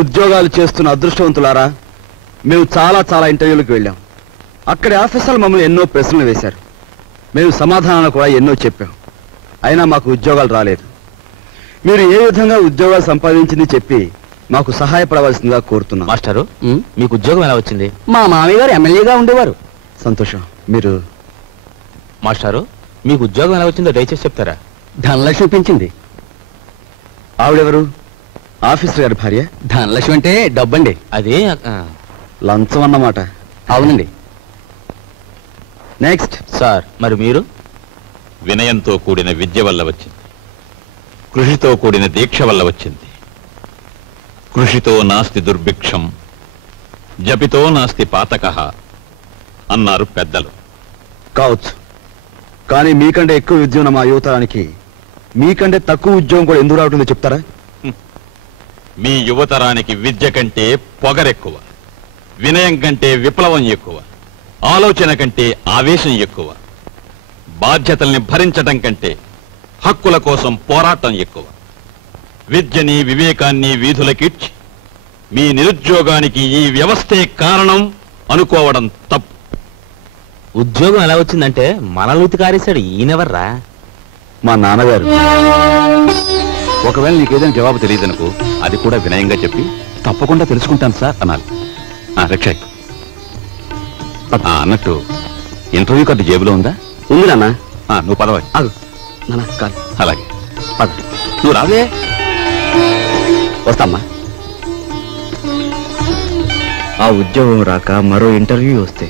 ఉద్యోగాలు చేస్తున్న అదృష్టవంతులారా, మేము చాలా చాలా ఇంటర్వ్యూలకు వెళ్ళాం. అక్కడి ఆఫీసర్లు మమ్మల్ని ఎన్నో ప్రశ్నలు వేశారు. మేము సమాధానాలు కూడా ఎన్నో చెప్పాం. అయినా మాకు ఉద్యోగాలు రాలేదు. మీరు ఏ విధంగా ఉద్యోగాలు సంపాదించింది చెప్పి మాకు సహాయపడవలసిందిగా కోరుతున్నాం. మాస్టారు, మీకు ఉద్యోగం ఎలా వచ్చింది? మా మామయ్య గారు ఎమ్మెల్యేగా ఉండేవారు. సంతోషం. మీరు మాస్టారు, మీకు ఉద్యోగం ఎలా వచ్చిందో దయచేసి చెప్తారా? ధనలక్ష్మి పెంచింది. ఆవిడెవరు? ఆఫీసర్ గారి భార్య. ధనలక్ష్మి అంటే డబ్బండి. అదే లంచం అన్నమాట. అవునండి. నెక్స్ట్. సార్, మరి మీరు? వినయంతో కూడిన విద్య వల్ల వచ్చింది, కృషితో కూడిన దీక్ష వల్ల వచ్చింది. కృషితో నాస్తి దుర్భిక్షం, జపితో నాస్తి పాతకః అన్నారు పెద్దలు. కావచ్చు, కానీ మీకంటే ఎక్కువ విద్య ఉన్న మా యువతరానికి మీకంటే తక్కువ ఉద్యోగం కూడా ఎందుకు రావటుందో చెప్తారా? మీ యువతరానికి విద్య కంటే పొగరెక్కువ, వినయం కంటే విప్లవం ఎక్కువ, ఆలోచన కంటే ఆవేశం ఎక్కువ, బాధ్యతల్ని భరించటం కంటే హక్కుల కోసం పోరాటం ఎక్కువ. విద్యని వివేకాన్ని వీధులకిడ్చి మీ నిరుద్యోగానికి ఈ వ్యవస్థే కారణం అనుకోవడం తప్పు. ఉద్యోగం ఎలా వచ్చిందంటే మనలూతి కారేశాడు. ఈయనెవర్రా? మా నాన్నగారు. ఒకవేళ నీకేదైనా జవాబు తెలియదనుకో, అది కూడా వినయంగా చెప్పి తప్పకుండా తెలుసుకుంటాను సార్ అనాలి. రక్షయ్, అన్నట్టు ఇంటర్వ్యూ కార్డు జేబులో ఉందా? ఉంది నాన్న. నువ్వు పదవా. అలాగే పద. నువ్వు రావే. వస్తామ్మా. ఆ ఉద్యోగం రాక మరో ఇంటర్వ్యూ వస్తే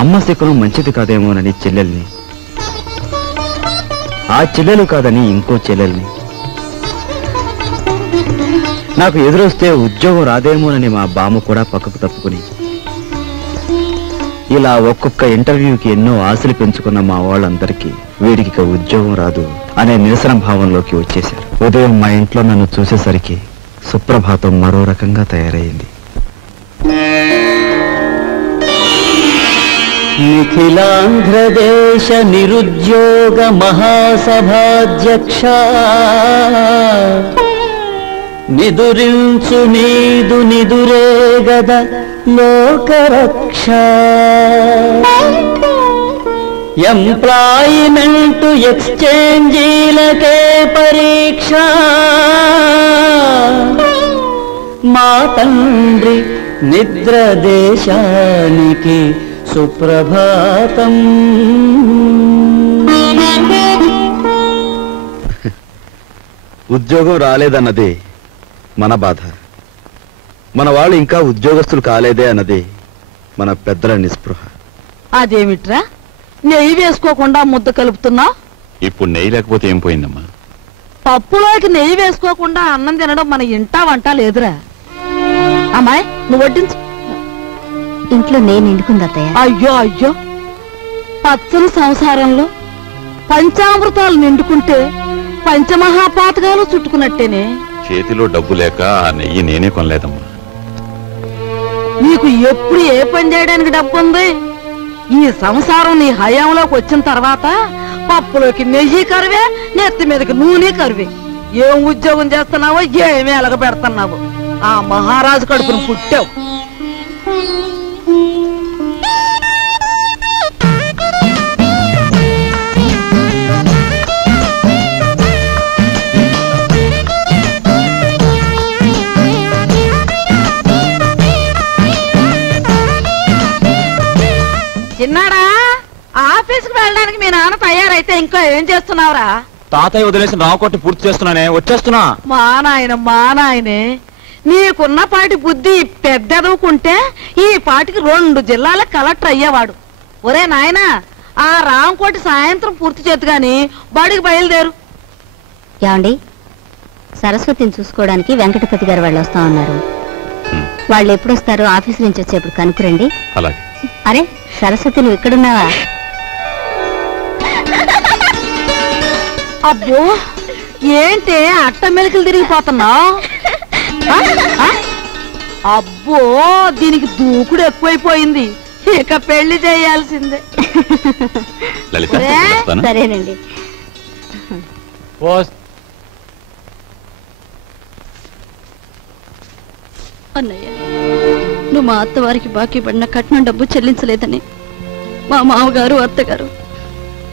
అమ్మ శకునం మంచిది కాదేమోనని చెల్లెల్ని, ఆ చెల్లెలు కాదని ఇంకో చెల్లెల్ని, నాకు ఎదురొస్తే ఉద్యోగం రాదేమోనని మా బామ్మ కూడా పక్కకు తప్పుకుని, ఇలా ఒక్కొక్క ఇంటర్వ్యూకి ఎన్నో ఆశలు పెంచుకున్న మా వాళ్ళందరికీ వీడికి ఉద్యోగం రాదు అనే నిరసన భావంలోకి వచ్చేశారు. ఉదయం మా ఇంట్లో నన్ను చూసేసరికి సుప్రభాతం మరో రకంగా తయారైంది. నిఖిలాంధ్రదేశ నిరుద్యోగ మహాసభాధ్యక్ష, నిదురించు నీదు నిదురే గద లోకరక్ష, ఎంప్లాయిమెంటు ఎక్స్చేంజీలకే పరీక్ష, మా తండ్రి నిద్ర దేశానికి సుప్రభాతం. ఉద్యోగం రాలేదన్నదే మన బాధ, మన వాళ్ళు ఇంకా ఉద్యోగస్తులు కాలేదే అన్నదే మన పెద్దల నిస్పృహ. అదేమిట్రా నెయ్యి వేసుకోకుండా ముద్ద కలుపుతున్నా? ఇప్పుడు నెయ్యి లేకపోతే ఏం పోయిందమ్మా? పప్పులోకి నెయ్యి వేసుకోకుండా అన్నం తినడం మన ఇంటా వంట లేదురా. అమ్మాయి, నువ్వు వడ్డించు. ఇంట్లో నేను నిండుకుందత్తయ్య. అయ్యో అయ్యో, పచ్చని సంసారంలో పంచామృతాలు నిండుకుంటే పంచమహాపాతకాలు చుట్టుకున్నట్టేనే. చేతిలో డబ్బు లేక ఆ నెయ్యి నేనే కొనలేదమ్మా. నీకు ఎప్పుడు ఏ పని చేయడానికి డబ్బు ఉంది? ఈ సంసారం నీ హయాంలోకి వచ్చిన తర్వాత పప్పులోకి నెయ్యి కరువే, నెత్తి మీదకి నూనె కరువే. ఏం ఉద్యోగం చేస్తున్నావో, ఏమీ ఎలగ పెడుతున్నావు? ఆ మహారాజు కడుపును పుట్టావు. చిన్నాడా, ఆఫీస్కి వెళ్ళడానికి మీ నాన్న తయారైతే ఇంకా ఏం చేస్తున్నావురా? తాతయ్య వదిలేసి రావుకోటి పూర్తి చేస్తున్నానే, వచ్చేస్తున్నా. మా నాయనే, నీకున్నపాటి బుద్ధి పెద్దదుకుంటే ఈ పాటికి 2 జిల్లాల కలెక్టర్ అయ్యేవాడు. ఒరే నాయనా, ఆ రాంకోటి సాయంత్రం పూర్తి చేద్దు గాని బడికి బయలుదేరు. ఏమండి, సరస్వతిని చూసుకోవడానికి వెంకటపతి గారు వాళ్ళు వస్తా ఉన్నారు. వాళ్ళు ఎప్పుడు వస్తారో ఆఫీస్ నుంచి వచ్చేప్పుడు కనుక్కురండి. అలాగే. అరే సరస్వతి, నువ్వు ఇక్కడున్నావా? అబ్బో, ఏంటే అట్ట మెలికలు తిరిగిపోతున్నావు? అబ్బో, దీనికి దూకుడు ఎక్కువైపోయింది. ఇక పెళ్లి చేయాల్సిందే. సరేనండి. అన్నయ్య, నువ్వు మా అత్తవారికి బాకీ పడిన కట్నం డబ్బు చెల్లించలేదని మా మామగారు అత్తగారు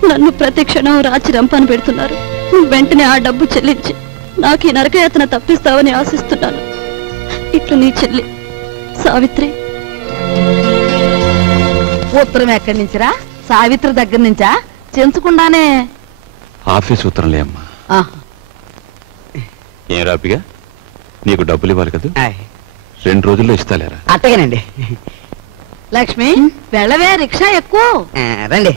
నన్ను ప్రతి క్షణం రాచి రంపాను పెడుతున్నారు. నువ్వు వెంటనే ఆ డబ్బు చెల్లించి నాకు ఈ నరకయాతన తప్పిస్తావని ఆశిస్తున్నాను. ఇట్లు నీ చెల్లి సావిత్రి. ఉత్తరం ఎక్కడి నుంచిరా? సావిత్రి దగ్గర నుంచా? చెంచకుండానే ఆఫీస్ ఉత్తరంలే అమ్మా. ఏం రాపిగా, నీకు డబ్బులు ఇవ్వాలి కదా, 2 రోజుల్లో ఇస్తాలేరా? అట్టగేనండి. లక్ష్మి వెళ్ళవే, రిక్షా ఎక్కువ రండి.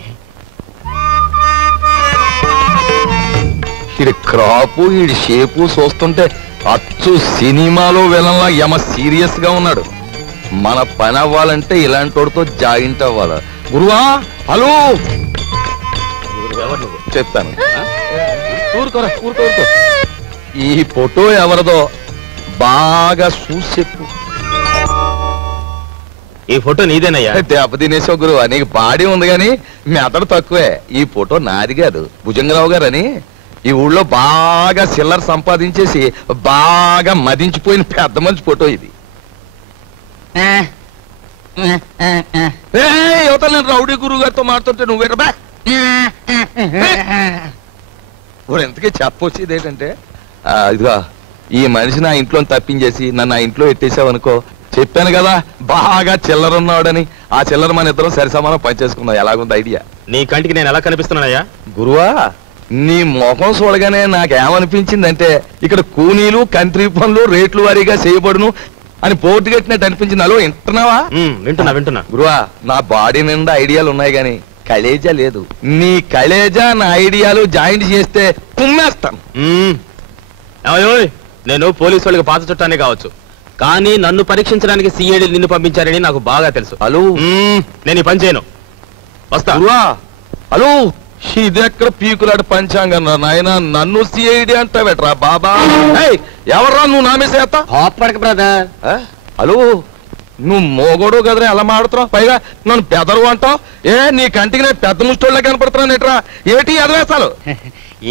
ఇది క్రాపు, ఈ షేపు చూస్తుంటే అచ్చు సినిమాలో వెళ్ళంలా యమ సీరియస్ గా ఉన్నాడు. మన పని అవ్వాలంటే ఇలాంటి వాడితో జాయింట్ అవ్వాలి. గురువా, హలో చెప్తాను. ఊరుకోరా, ఊరుకో. ఈ ఫోటో ఎవరిదో బాగా చూసి చెప్పు. ఈ ఫోటో నీదేనయ్యా? దెబ్బ తినేసావు గురువా, నీకు బాడీ ఉంది కానీ మెదడు తక్కువే. ఈ ఫోటో నాది కాదు, భుజంగరావు గారు అని ఈ ఊళ్ళో బాగా సిల్లర్ సంపాదించేసి బాగా మదించిపోయిన పెద్ద మంచి ఫోటో ఇది. యువతలు నేను రౌడీ గురువు గారితో మాట్లాడుతుంటే నువ్వేటబా ఎంతకీ చెప్పొచ్చేది ఏంటంటే, ఇదిగా ఈ మనిషి నా ఇంట్లో తప్పించేసి నన్ను ఆ ఇంట్లో ఎట్టేసావనుకో, చెప్పాను కదా బాగా చిల్లర ఉన్నాడని, ఆ చిల్లర మన ఇద్దరం సరి సమానం పనిచేసుకుందాం. ఎలాగుంది ఐడియా? నీ కంటికి నేను ఎలా కనిపిస్తున్నానయ్యా? గురువా, నీ ముఖం చూడగానే నాకేమనిపించిందంటే ఇక్కడ కూనీలు కంట్రీ పనులు రేట్లు వారీగా చేయబడును అని పోటీ కట్టినట్టు అనిపించింది. అలో వింటున్నావా? వింటున్నా. గురువా, నా బాడీ నిండా ఐడియాలు ఉన్నాయి గాని కలేజా లేదు. నీ కలేజా నా ఐడియాలు జాయింట్ చేస్తే కుమ్మేస్తాను. నేను పోలీసు వాళ్ళకి పాత చుట్టానే కావచ్చు, కానీ నన్ను పరీక్షించడానికి సిఐడి నిన్ను పంపించారని నాకు బాగా తెలుసు. హలో, నేను ఈ పని చేయను, వస్తా. గురువా, హలో, ఇది ఎక్కడ పీకులాడు పంచాంగం నాయన, నన్ను సిఐడి అంటావేట్రా బాబా? ఎవర్రా నువ్వు నామేసేస్తా? బ్రదర్. హలో, నువ్వు మోగోడు కదరా ఎలా మాడుతున్నావు? పైగా నన్ను పెదరు అంటావు. నీ కంటికి నేను పెద్ద ముష్టోళ్ళ కనపడుతున్నాను ఎట్రా? ఏటి ఎదవేశాలు?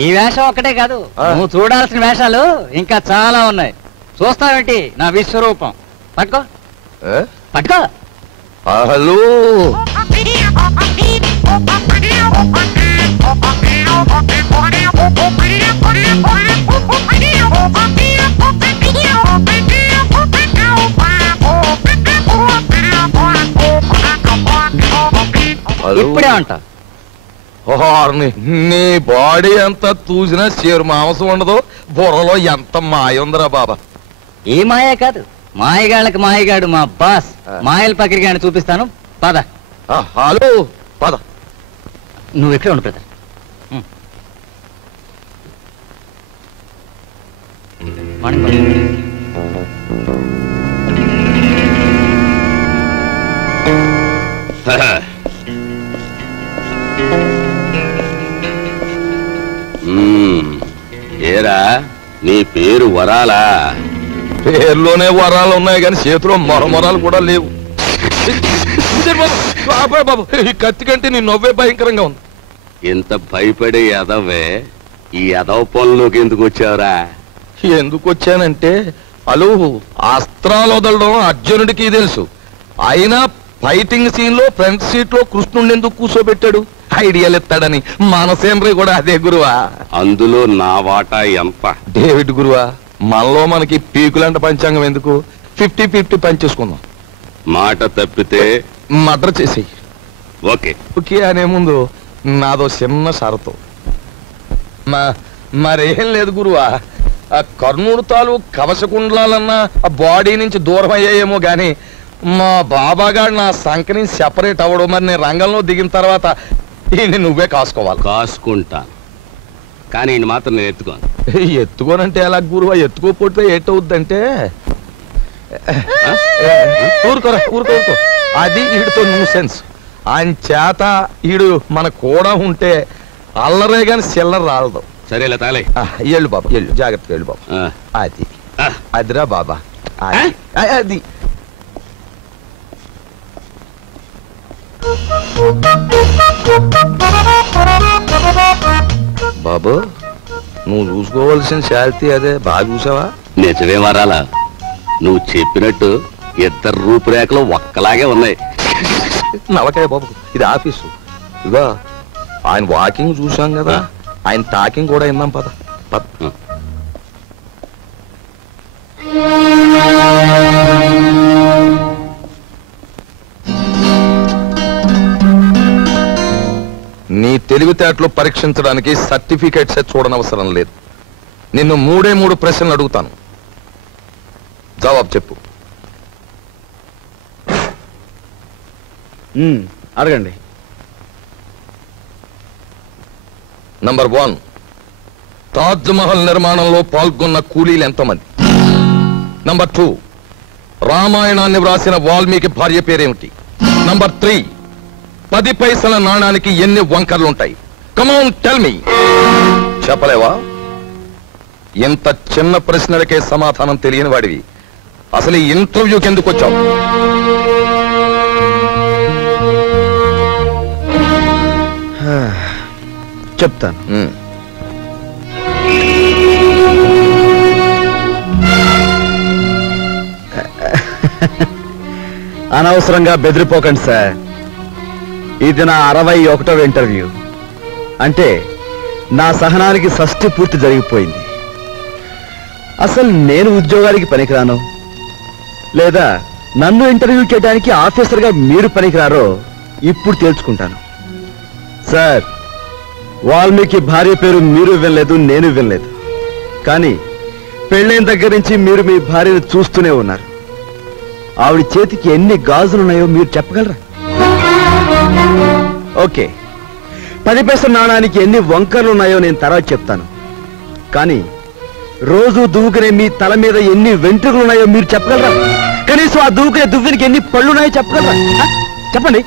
ఈ వేషం ఒక్కటే కాదు, నువ్వు చూడాల్సిన వేషాలు ఇంకా చాలా ఉన్నాయి. చూస్తావేంటి నా విశ్వరూపం? పట్టుకో పట్టుకో. హలో, ఇప్పుడే అంట. నీ బాడీ అంతా చూసినా చేరు మాంసం ఉండదు, బుర్రలో ఎంత మాయ ఉందిరా బాబా. ఏ మాయ కాదు, మాయగాళ్ళకి మాయగాడు మా బాస్. మాయల పక్కడికి చూపిస్తాను, పద. హలో, పద. నువ్వు ఎక్కడ ఉండు బ్రదర్. ఏరా, నీ పేరు వరాలా? పేర్లోనే వరాలు ఉన్నాయి కానీ చేతిలో మొరమొరాలు కూడా లేవు. బాబు, ఈ కత్తి కంటే నీ నవ్వే భయంకరంగా ఉంది. ఇంత భయపడే ఎదవే ఈ ఎదవ పనులోకి ఎందుకు వచ్చావురా? ఎందుకు వచ్చానంటే, అలు అస్త్రాలు వదలడం అర్జునుడికి తెలుసు. అయినా ఫైటింగ్ సీన్ లో ఫ్రంట్ సీట్ లో కృష్ణుడిని ఎందుకు కూర్చోబెట్టాడు? ఐడియాలు ఎత్తాడని. మనసేంద్రి కూడా అదే గురువా. అందులో నా వాటా ఎంత? డేవిడ్ గురువా, మనలో మనకి పీకులంట పంచాంగం ఎందుకు? 50-50 పనిచేసుకుందాం. మాట తప్పితే మర్డర్ చేసేయి. ఓకే ఓకే అనే ముందు నాదో చిన్న షరతు. మరేం లేదు గురువా, ఆ కర్ణుడు తాలూ కవచకుండలాలన్నా ఆ బాడీ నుంచి దూరం అయ్యాయేమో గాని మా బాబాగాడు నా సంఖ నుంచి సెపరేట్ అవ్వడం. మరి నేను రంగంలో దిగిన తర్వాత ఈయన నువ్వే కాసుకోవాలి. కాసుకుంటాను, కానీ ఈయన మాత్రం నేను ఎత్తుకోను. ఎత్తుకోనంటే ఎలా గురువా? ఎత్తుకోపోతే ఏటవుద్దంటే ఊరుకోరా, ఊరుకో. అది ఈడితో న్యూ సెన్స్. ఆయన చేత ఈడు మన కూడా ఉంటే అల్లరే గాని చిల్లర రాలదు. సరేలే తాలే. ఎళ్ళు బాబా, ఎళ్ళు, జాగ్రత్తగా వెళ్ళు బాబా. అది అదిరా బాబా, అది బాబు. నువ్వు చూసుకోవాల్సిన శాంతి అదే. బాగా చూసావా? నిజమే వరాలా? నువ్వు చెప్పినట్టు ఇద్దరు రూపురేఖలు ఒక్కలాగే ఉన్నాయి. నవకాయ బాబు, ఇది ఆఫీసు. ఇదిగో ఆయన వాకింగ్ చూశాం కదా, ఆయన టాకింగ్ కూడా విన్నాం. పద పద. నీ తెలివితేటలు పరీక్షించడానికి సర్టిఫికేట్సే చూడనవసరం లేదు. నిన్ను 3 ప్రశ్నలు అడుగుతాను, జవాబు చెప్పు. అడగండి. నంబర్ 1, తాజ్ మహల్ నిర్మాణంలో పాల్గొన్న కూలీలు ఎంతమంది? నంబర్ 2, రామాయణాన్ని వ్రాసిన వాల్మీకి భార్య పేరేమిటి? నంబర్ 3, 10 పైసల నాణానికి ఎన్ని వంకర్లుంటాయి? Come on tell me. చెప్పలేవా? ఇంత చిన్న ప్రశ్నలకే సమాధానం తెలియని వాడివి అసలు ఈ ఇంటర్వ్యూకి ఎందుకు వచ్చావు? చెప్తాను. అనవసరంగా బెదిరిపోకండి సార్. ఇది నా 61వ ఇంటర్వ్యూ. అంటే నా సహనానికి షష్ఠి పూర్తి జరిగిపోయింది. అసలు నేను ఉద్యోగానికి పనికిరాను, లేదా నన్ను ఇంటర్వ్యూ చేయడానికి ఆఫీసర్గా మీరు పనికిరారో ఇప్పుడు తేల్చుకుంటాను. సార్, వాల్మీకి భార్య పేరు మీరు వినలేదు, నేను వినలేదు. కానీ పెళ్ళైన దగ్గర నుంచి మీరు మీ భార్యను చూస్తూనే ఉన్నారు. ఆవిడ చేతికి ఎన్ని గాజులున్నాయో మీరు చెప్పగలరా? ఓకే, 10 పైసల నాణానికి ఎన్ని వంకర్లు ఉన్నాయో నేను తర్వాత చెప్తాను. కానీ రోజు దువ్వుకునే మీ తల మీద ఎన్ని వెంట్రుకలు ఉన్నాయో మీరు చెప్పగలరా? కనీసం ఆ దువ్వుకునే దువ్వునికి ఎన్ని పళ్ళున్నాయో చెప్పగలరా? చెప్పండి.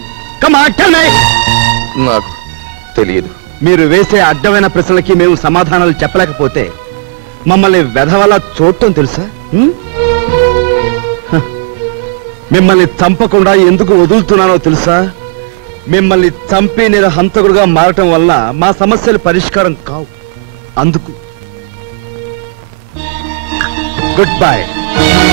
నాకు తెలియదు. మీరు వేసే అడ్డమైన ప్రశ్నలకి మేము సమాధానాలు చెప్పలేకపోతే మమ్మల్ని వెధవలా చూడటం తెలుసా? మిమ్మల్ని చంపకుండా ఎందుకు వదులుతున్నానో తెలుసా? మిమ్మల్ని చంపి నేను హంతకుడుగా మారటం వల్ల మా సమస్యలు పరిష్కారం కావు. అందుకు గుడ్ బై.